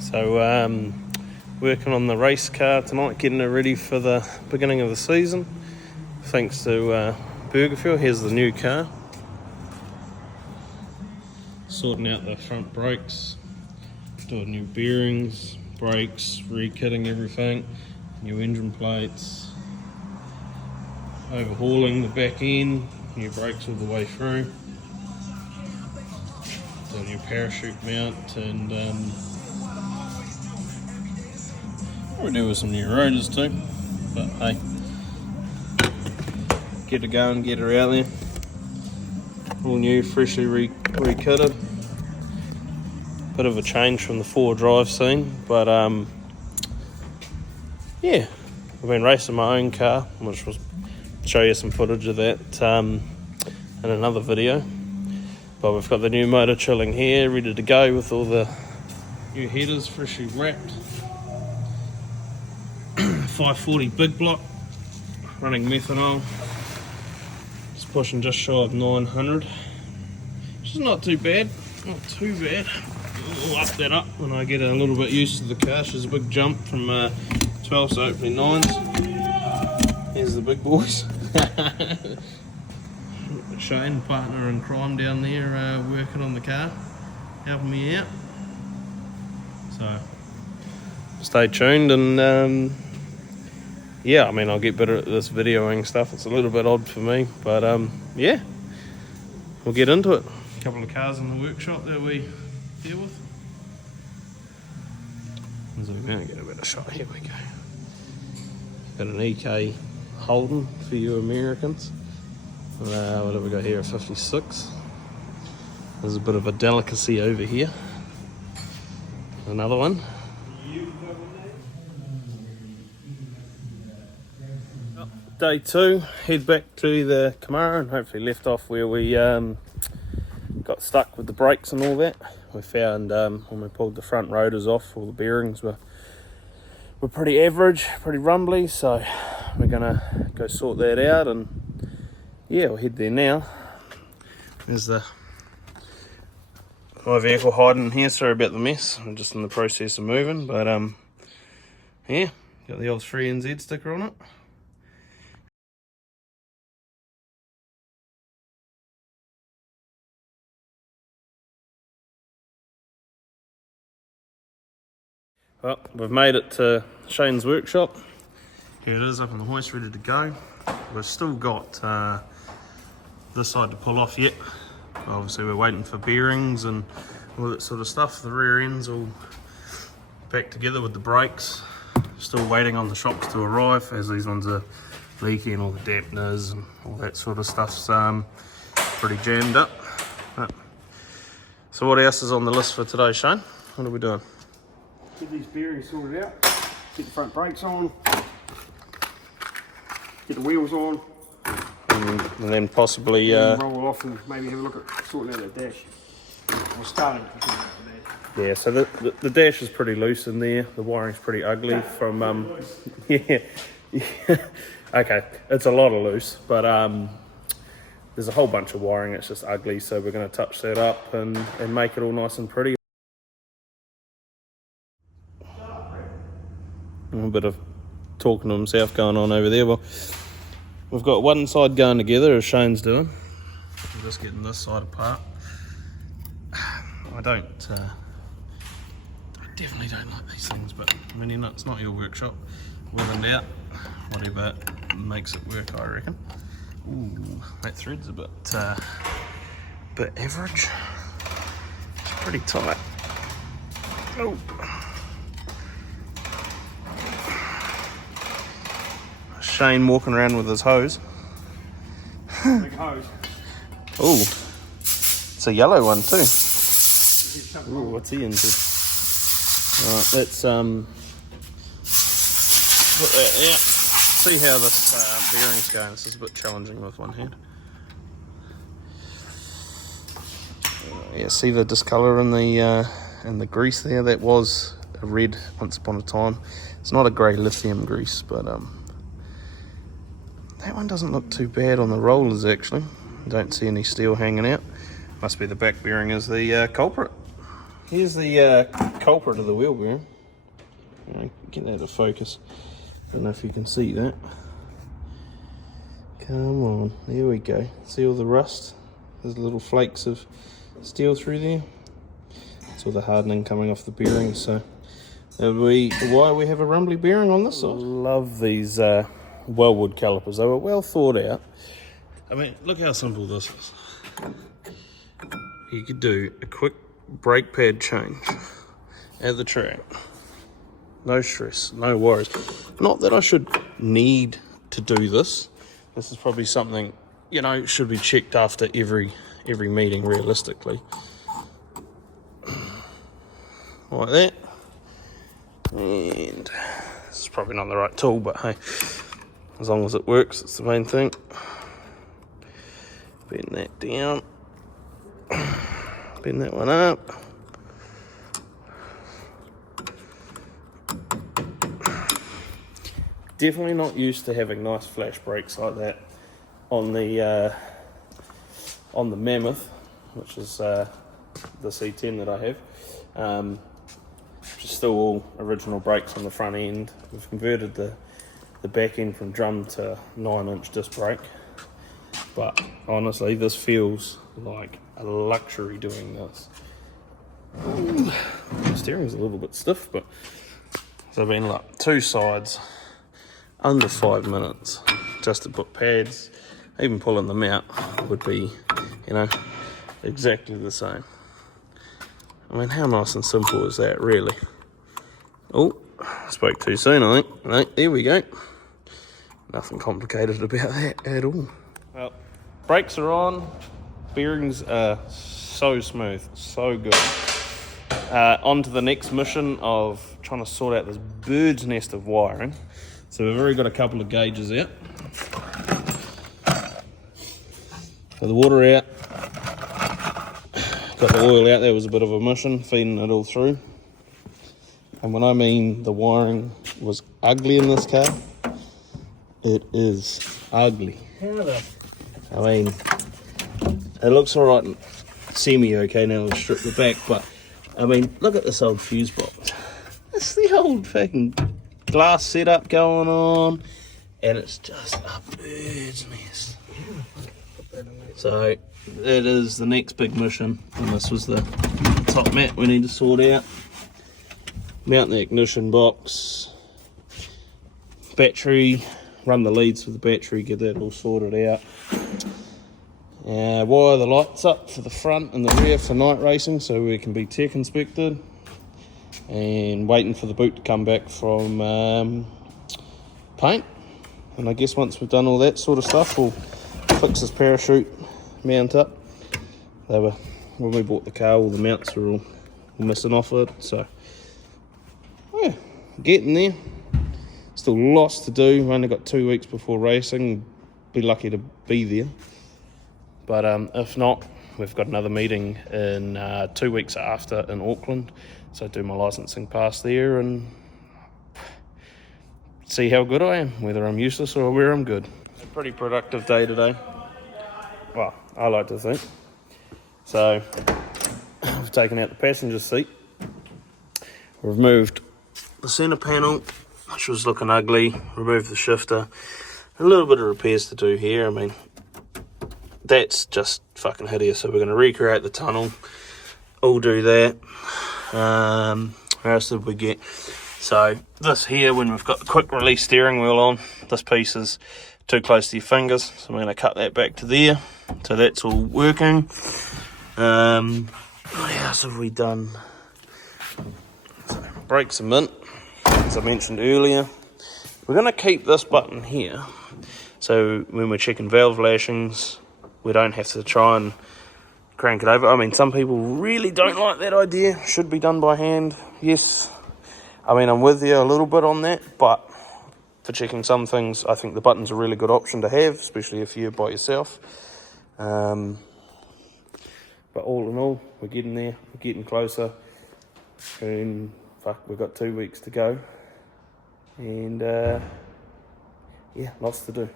So working on the race car tonight, getting it ready for the beginning of the season. Thanks to BurgerFuel. Here's the new car. Sorting out the front brakes, doing new bearings, brakes, re-kitting everything, new engine plates, overhauling the back end, new brakes all the way through, the new parachute mount, and we'll do with some new rotors too, but hey, get her going, get her out there. All new, freshly re-kitted. Bit of a change from the 4-drive scene, but yeah, I've been racing my own car, which will show you some footage of that in another video. But we've got the new motor chilling here, ready to go with all the new headers freshly wrapped. 540 big block, running methanol. It's pushing just shy of 900, which is not too bad, not too bad. I'll up that up when I get a little bit used to the car. She's a big jump from 12s to hopefully 9s. Here's the big boys. Shane, partner in crime down there, working on the car, helping me out. So stay tuned, and yeah, I mean, I'll get better at this videoing stuff. It's a little bit odd for me, but yeah, we'll get into it. A couple of cars in the workshop that we deal with. Zoom out, get a better shot. Here we go. Got an EK Holden for you Americans. What have we got here? A 56. There's a bit of a delicacy over here. Another one. Day 2, head back to the Camaro, and hopefully left off where we got stuck with the brakes and all that. We found when we pulled the front rotors off, all the bearings were pretty average, pretty rumbly, so we're gonna go sort that out, and yeah, we'll head there now. There's my vehicle hiding here. Sorry about the mess, I'm just in the process of moving, but yeah, got the old 3NZ sticker on it. Well, we've made it to Shane's workshop. Here it is up in the hoist, ready to go. We've still got this side to pull off yet. Obviously we're waiting for bearings and all that sort of stuff. The rear end's all back together with the brakes. Still waiting on the shocks to arrive, as these ones are leaky and all the dampeners and all that sort of stuff's pretty jammed up. So what else is on the list for today, Shane? What are we doing? Get these bearings sorted out, get the front brakes on, get the wheels on, and then possibly roll off and maybe have a look at sorting out that dash. We're starting to think about the dash. Yeah, so the dash is pretty loose in there. The wiring's pretty ugly from yeah. Okay, it's a lot of loose, but there's a whole bunch of wiring. It's just ugly, so we're going to touch that up and make it all nice and pretty. A bit of talking to himself going on over there. Well, we've got one side going together, as Shane's doing. I'm just getting this side apart. I definitely don't like these things, but I mean, it's not your workshop. Well in doubt, whatever makes it work, I reckon. Ooh, that thread's a bit average. It's pretty tight. Oh. Shane walking around with his hose. Big hose. Ooh, it's a yellow one too. Ooh, what's he into? Alright, let's put that out. See how this bearing's going. This is a bit challenging with one hand. Yeah, see the discolour in the grease there? That was a red once upon a time. It's not a grey lithium grease, but that one doesn't look too bad on the rollers actually. Don't see any steel hanging out. Must be the back bearing is the culprit. Here's the culprit of the wheel bearing. Get that to focus. Don't know if you can see that. Come on, there we go. See all the rust? There's little flakes of steel through there. That's all the hardening coming off the bearing, so that'll be why we have a rumbly bearing on this side. Love these Wellwood calipers. They were well thought out. I mean, look how simple this is. You could do a quick brake pad change at the track. No stress, no worries. Not that I should need to do this. This is probably something, you know, should be checked after every meeting realistically. Like that. And this is probably not the right tool, but hey, as long as it works, it's the main thing. Bend that down. Bend that one up. Definitely not used to having nice flash brakes like that on the Mammoth, which is the C10 that I have, which is still all original brakes on the front end. We've converted the back end from drum to 9-inch disc brake, but honestly this feels like a luxury doing this. Ooh, the steering's a little bit stiff, but so I've been like 2 sides under 5 minutes just to put pads. Even pulling them out would be, you know, exactly the same. I mean, how nice and simple is that, really? Oh, spoke too soon, I think. No, there we go. Nothing complicated about that at all. Well, brakes are on. Bearings are so smooth, so good. On to the next mission of trying to sort out this bird's nest of wiring. So we've already got a couple of gauges out. Got the water out. Got the oil out. There was a bit of a mission, feeding it all through. And when I mean the wiring was ugly in this car, it is ugly. I mean, it looks alright and semi-okay now to strip the back, but I mean, look at this old fuse box. It's the old fucking glass setup going on, and it's just a bird's nest. So it is the next big mission, and this was the top mat we need to sort out. Mount the ignition box, battery, run the leads for the battery, get that all sorted out. Wire the lights up for the front and the rear for night racing so we can be tech inspected. And waiting for the boot to come back from paint. And I guess once we've done all that sort of stuff, we'll fix this parachute mount up. They were, when we bought the car, all the mounts were all missing off it, so yeah, getting there. Still lots to do. We've only got 2 weeks before racing. Be lucky to be there, but if not, we've got another meeting in 2 weeks after in Auckland. So do my licensing pass there and see how good I am, whether I'm useless or where I'm good. A pretty productive day today. Well, I like to think. So I've taken out the passenger seat. We've removed the centre panel, which was looking ugly. Removed the shifter. A little bit of repairs to do here. I mean, that's just fucking hideous. So we're going to recreate the tunnel. All do that. What else did we get? So this here, when we've got the quick release steering wheel on, this piece is too close to your fingers, so I'm going to cut that back to there. So that's all working. What else have we done? So brakes are mint, as I mentioned earlier. We're going to keep this button here, so when we're checking valve lashings, we don't have to try and crank it over. I mean, some people really don't like that idea. Should be done by hand. Yes, I mean, I'm with you a little bit on that, but for checking some things, I think the button's a really good option to have, especially if you're by yourself. But all in all, we're getting there. We're getting closer. And fuck, we've got 2 weeks to go. And yeah, lots to do.